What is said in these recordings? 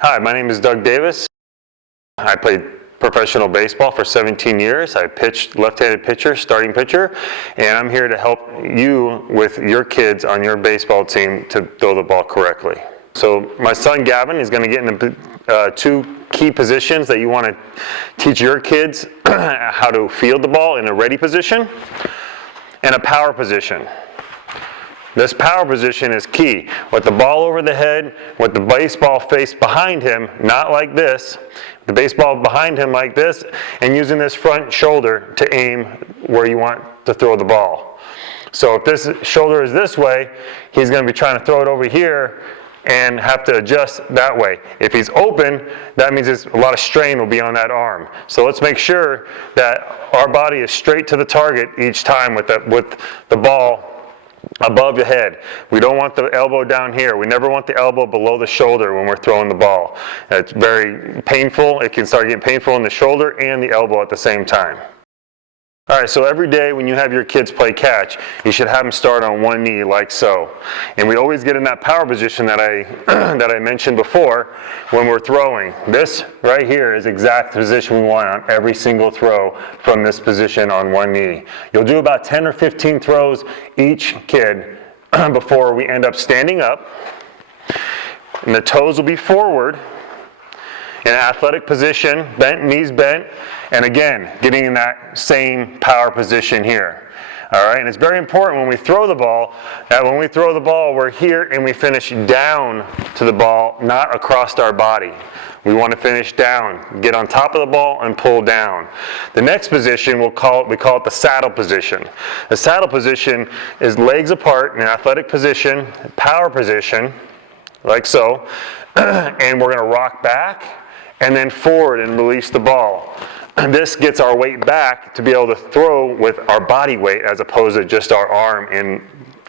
Hi, my name is Doug Davis. I played professional baseball for 17 years. I pitched left-handed pitcher, starting pitcher, and I'm here to help you with your kids on your baseball team to throw the ball correctly. So my son Gavin is going to get into two key positions that you want to teach your kids how to field the ball in a ready position and a power position. This power position is key. With the ball over the head, with the baseball face behind him, not like this, the baseball behind him like this, and using this front shoulder to aim where you want to throw the ball. So if this shoulder is this way, he's going to be trying to throw it over here and have to adjust that way. If he's open, that means a lot of strain will be on that arm. So let's make sure that our body is straight to the target each time with the ball above your head. We don't want the elbow down here. We never want the elbow below the shoulder when we're throwing the ball. It's very painful. It can start getting painful in the shoulder and the elbow at the same time. All right, so every day when you have your kids play catch, you should have them start on one knee like so. And we always get in that power position that I mentioned before when we're throwing. This right here is exact position we want on every single throw from this position on one knee. You'll do about 10 or 15 throws each kid before we end up standing up. And the toes will be forward in an athletic position, bent, knees bent, and again, getting in that same power position here. All right, and it's very important when we throw the ball, that when we throw the ball, we're here and we finish down to the ball, not across our body. We want to finish down, get on top of the ball and pull down. The next position, we call it the saddle position. The saddle position is legs apart in an athletic position, power position, like so, and we're going to rock back and then forward and release the ball. This gets our weight back to be able to throw with our body weight as opposed to just our arm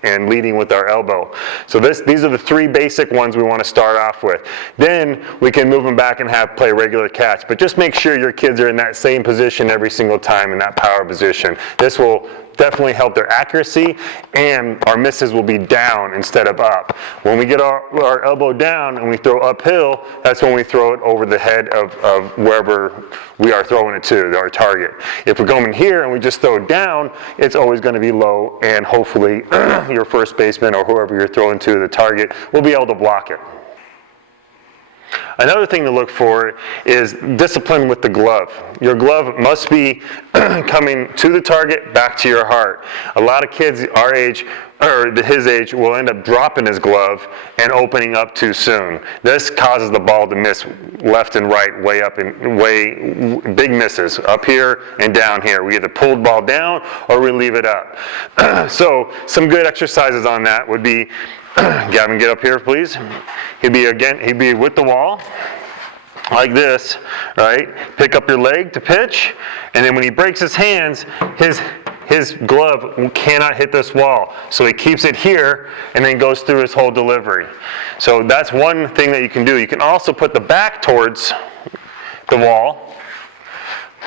and leading with our elbow. So these are the three basic ones we want to start off with. Then we can move them back and play regular catch. But just make sure your kids are in that same position every single time in that power position. This will definitely help their accuracy, and our misses will be down instead of up. When we get our elbow down and we throw uphill, that's when we throw it over the head of wherever we are throwing it to, our target. If we're going here and we just throw it down, it's always going to be low, and hopefully your first baseman or whoever you're throwing to, the target, will be able to block it. Another thing to look for is discipline with the glove. Your glove must be coming to the target, back to your heart. A lot of kids our age, or his age, will end up dropping his glove and opening up too soon. This causes the ball to miss left and right, way up and way big misses, up here and down here. We either pull the ball down or we leave it up. So some good exercises on that would be, Gavin, get up here, please. He'd be with the wall, like this, right? Pick up your leg to pitch, and then when he breaks his hands, his glove cannot hit this wall. So he keeps it here and then goes through his whole delivery. So that's one thing that you can do. You can also put the back towards the wall,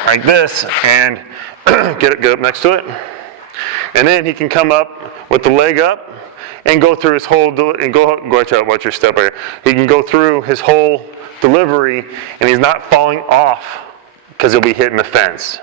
like this, and get up next to it. And then he can come up with the leg up and go through his whole, watch your step here. He can go through his whole delivery and he's not falling off because he'll be hitting the fence.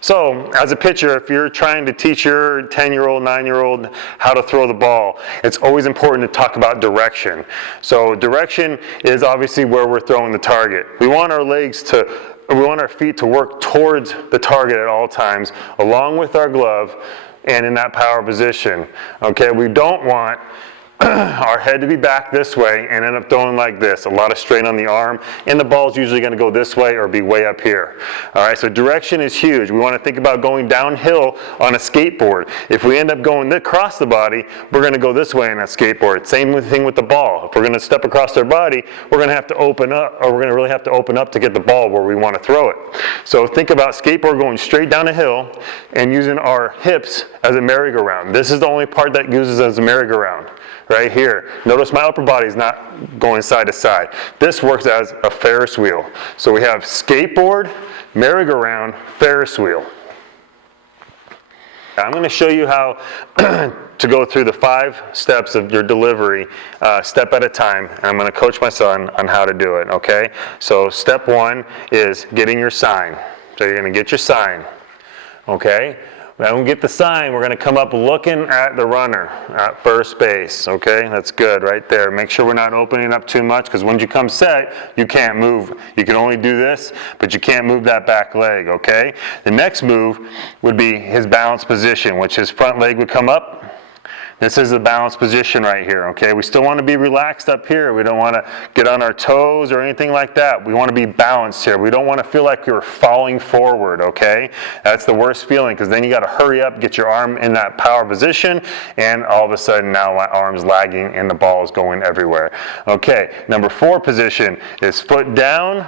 So, as a pitcher, if you're trying to teach your 10-year-old, 9-year-old how to throw the ball, it's always important to talk about direction. So, direction is obviously where we're throwing the target. We want our feet to work towards the target at all times, along with our glove and in that power position. Okay, we don't want our head to be back this way and end up throwing like this. A lot of strain on the arm, and the ball's usually going to go this way or be way up here. All right, so direction is huge. We want to think about going downhill on a skateboard. If we end up going across the body, we're going to go this way on a skateboard. Same thing with the ball. If we're going to step across our body, we're going to have to open up, or we're going to really have to open up to get the ball where we want to throw it. So think about skateboard going straight down a hill and using our hips as a merry-go-round. This is the only part that uses as a merry-go-round. Right here. Notice my upper body is not going side to side. This works as a Ferris wheel. So we have skateboard, merry-go-round, Ferris wheel. I'm going to show you how to go through the 5 steps of your delivery, step at a time. And I'm going to coach my son on how to do it, okay? So step 1 is getting your sign. So you're going to get your sign, okay? When we get the sign, we're going to come up looking at the runner at first base, okay? That's good right there. Make sure we're not opening up too much, because when you come set, you can't move. You can only do this, but you can't move that back leg, okay? The next move would be his balance position, which his front leg would come up. This is the balance position right here, okay? We still want to be relaxed up here. We don't want to get on our toes or anything like that. We want to be balanced here. We don't want to feel like you're falling forward, okay? That's the worst feeling, because then you got to hurry up, get your arm in that power position, and all of a sudden now my arm's lagging and the ball is going everywhere. Okay, number 4 position is foot down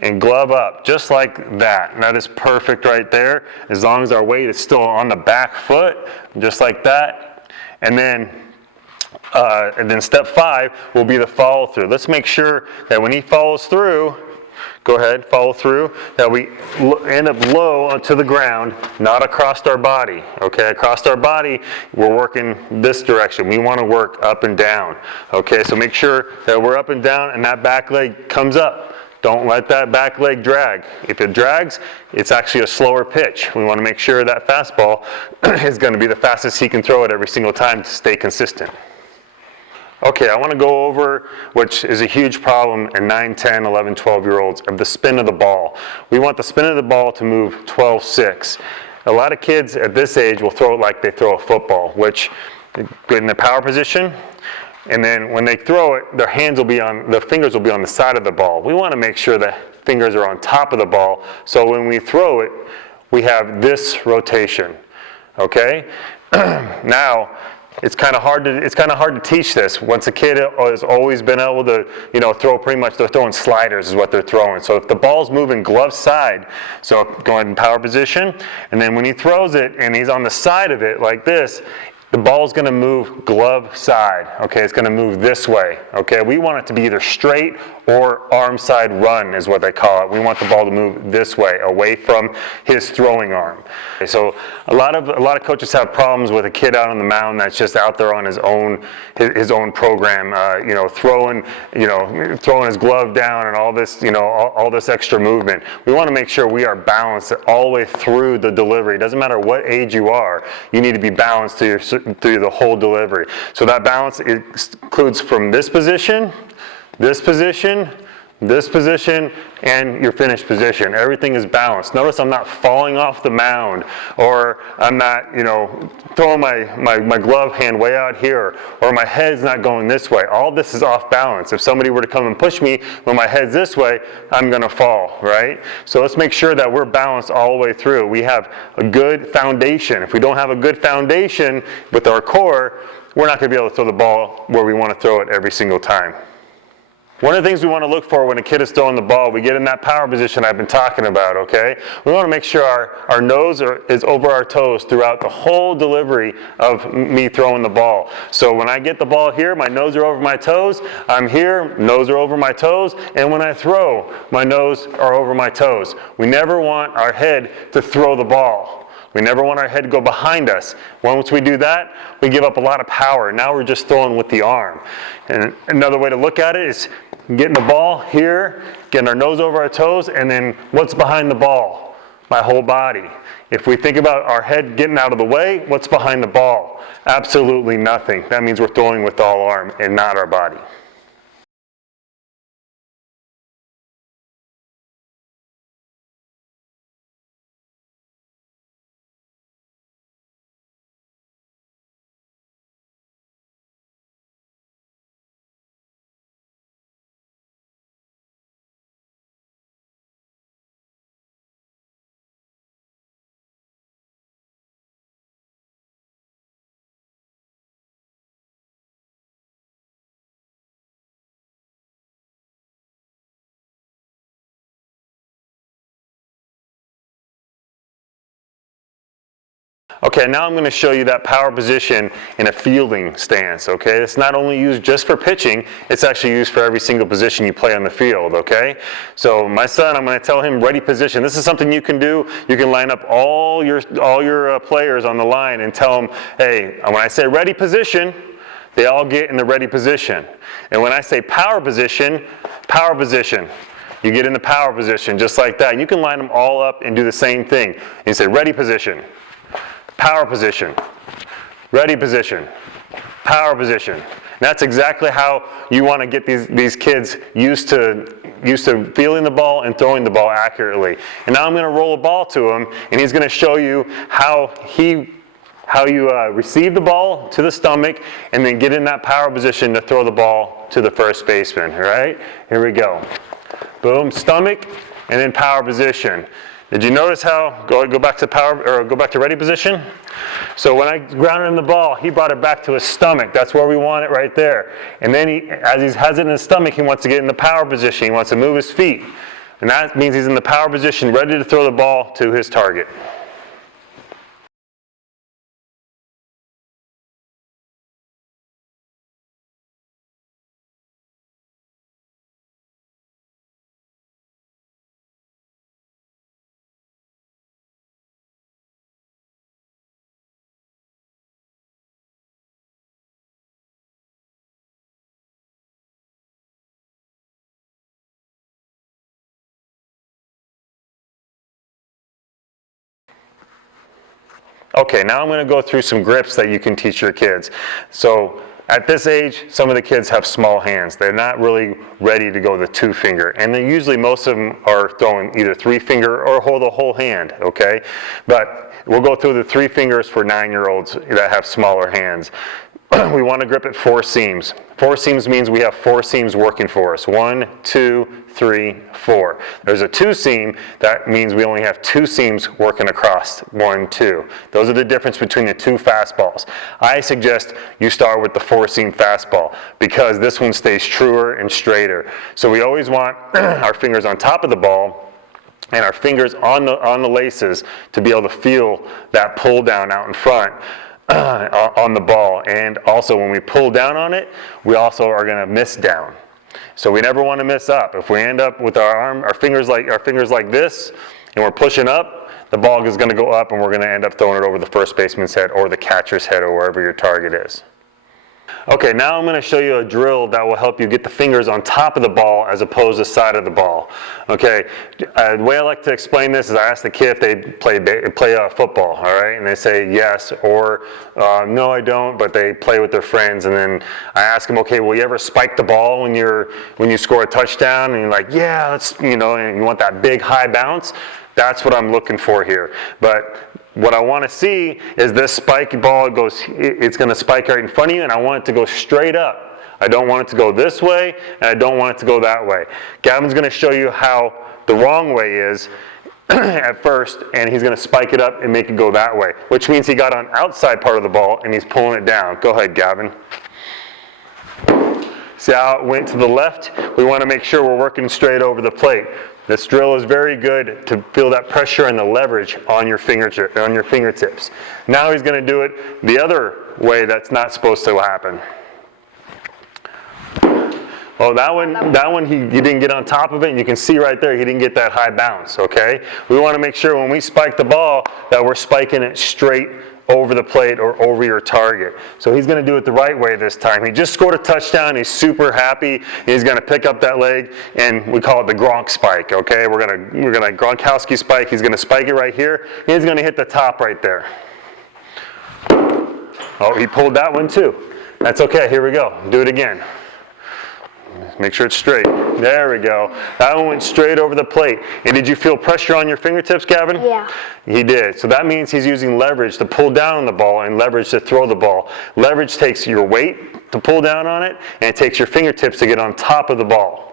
and glove up, just like that. And that is perfect right there, as long as our weight is still on the back foot, just like that. And then step 5 will be the follow through. Let's make sure that when he follows through, go ahead, follow through, that we end up low onto the ground, not across our body. Okay, across our body, we're working this direction. We want to work up and down. Okay, so make sure that we're up and down and that back leg comes up. Don't let that back leg drag. If it drags, it's actually a slower pitch. We want to make sure that fastball is going to be the fastest he can throw it every single time to stay consistent. Okay, I want to go over, which is a huge problem in 9, 10, 11, 12-year-olds, of the spin of the ball. We want the spin of the ball to move 12-6. A lot of kids at this age will throw it like they throw a football, which, in the power position, and then when they throw it, their fingers will be on the side of the ball. We want to make sure the fingers are on top of the ball, so when we throw it, we have this rotation. Okay? Now, it's kind of hard to teach this. Once a kid has always been able to, throw pretty much, they're throwing sliders is what they're throwing. So if the ball's moving glove side, so going in power position, and then when he throws it and he's on the side of it like this, the ball's going to move glove side, okay? It's going to move this way, okay? We want it to be either straight or arm side run is what they call it. We want the ball to move this way, away from his throwing arm. Okay, so a lot of coaches have problems with a kid out on the mound that's just out there on his own program, throwing his glove down and all this, all this extra movement. We want to make sure we are balanced all the way through the delivery. It doesn't matter what age you are, you need to be balanced through the whole delivery. So that balance includes from this position, this position, this position, and your finish position. Everything is balanced. Notice I'm not falling off the mound, or I'm not, throwing my glove hand way out here, or my head's not going this way. All this is off balance. If somebody were to come and push me when my head's this way, I'm going to fall, right? So let's make sure that we're balanced all the way through. We have a good foundation. If we don't have a good foundation with our core, we're not going to be able to throw the ball where we want to throw it every single time. One of the things we want to look for when a kid is throwing the ball, we get in that power position I've been talking about, okay? We want to make sure our nose is over our toes throughout the whole delivery of me throwing the ball. So when I get the ball here, my nose are over my toes. I'm here, nose are over my toes. And when I throw, my nose are over my toes. We never want our head to throw the ball. We never want our head to go behind us. Once we do that, we give up a lot of power. Now we're just throwing with the arm. And another way to look at it is getting the ball here, getting our nose over our toes, and then what's behind the ball? My whole body. If we think about our head getting out of the way, what's behind the ball? Absolutely nothing. That means we're throwing with all arm and not our body. Okay, now I'm going to show you that power position in a fielding stance, okay? It's not only used just for pitching, it's actually used for every single position you play on the field, okay? So my son, I'm going to tell him ready position. This is something you can do. You can line up all your players on the line and tell them, hey, when I say ready position, they all get in the ready position. And when I say power position, you get in the power position just like that. You can line them all up and do the same thing. And you say ready position. Power position, ready position, power position. And that's exactly how you want to get these kids used to feeling the ball and throwing the ball accurately. And now I'm going to roll a ball to him, and he's going to show you how you receive the ball to the stomach and then get in that power position to throw the ball to the first baseman. All right, here we go. Boom, stomach, and then power position. Did you notice how, go back to power, or go back to ready position? So when I grounded him the ball, he brought it back to his stomach. That's where we want it right there. And then as he has it in his stomach, he wants to get in the power position. He wants to move his feet. And that means he's in the power position, ready to throw the ball to his target. Okay, now I'm going to go through some grips that you can teach your kids. So at this age, some of the kids have small hands. They're not really ready to go the 2-finger. And then usually most of them are throwing either 3-finger or hold a whole hand, okay? But we'll go through the 3 fingers for 9-year-olds that have smaller hands. We want to grip at 4 seams. 4 seams means we have 4 seams working for us. 1, 2, 3, 4. There's a 2 seam, that means we only have 2 seams working across. 1, 2. Those are the difference between the 2 fastballs. I suggest you start with the 4 seam fastball because this one stays truer and straighter. So we always want our fingers on top of the ball and our fingers on the laces to be able to feel that pull down out in front. On the ball, and also when we pull down on it, we also are going to miss down. So we never want to miss up. If we end up with our fingers like this, and we're pushing up, the ball is going to go up, and we're going to end up throwing it over the first baseman's head or the catcher's head or wherever your target is. Okay, now I'm going to show you a drill that will help you get the fingers on top of the ball as opposed to side of the ball. Okay, the way I like to explain this is I ask the kid if they play football, all right, and they say yes or no I don't, but they play with their friends, and then I ask them, okay, will you ever spike the ball when you score a touchdown? And you're like, yeah, let's, and you want that big high bounce. That's what I'm looking for here. But what I want to see is this spike ball it's going to spike right in front of you, and I want it to go straight up. I don't want it to go this way, and I don't want it to go that way. Gavin's going to show you how the wrong way is at first, and he's going to spike it up and make it go that way, which means he got on outside part of the ball and he's pulling it down. Go ahead, Gavin. See how it went to the left? We want to make sure we're working straight over the plate. This drill is very good to feel that pressure and the leverage on your fingertips. Now he's going to do it the other way that's not supposed to happen. Oh, that one he didn't get on top of it, and you can see right there he didn't get that high bounce, okay? We want to make sure when we spike the ball that we're spiking it straight over the plate or over your target. So he's going to do it the right way this time. He just scored a touchdown. He's super happy. He's going to pick up that leg, and we call it the Gronk spike, okay? We're going to Gronkowski spike. He's going to spike it right here. He's going to hit the top right there. Oh, he pulled that one too. That's okay. Here we go. Do it again. Make sure it's straight. There we go. That one went straight over the plate. And did you feel pressure on your fingertips, Gavin? Yeah. He did. So that means he's using leverage to pull down on the ball and leverage to throw the ball. Leverage takes your weight to pull down on it, and it takes your fingertips to get on top of the ball.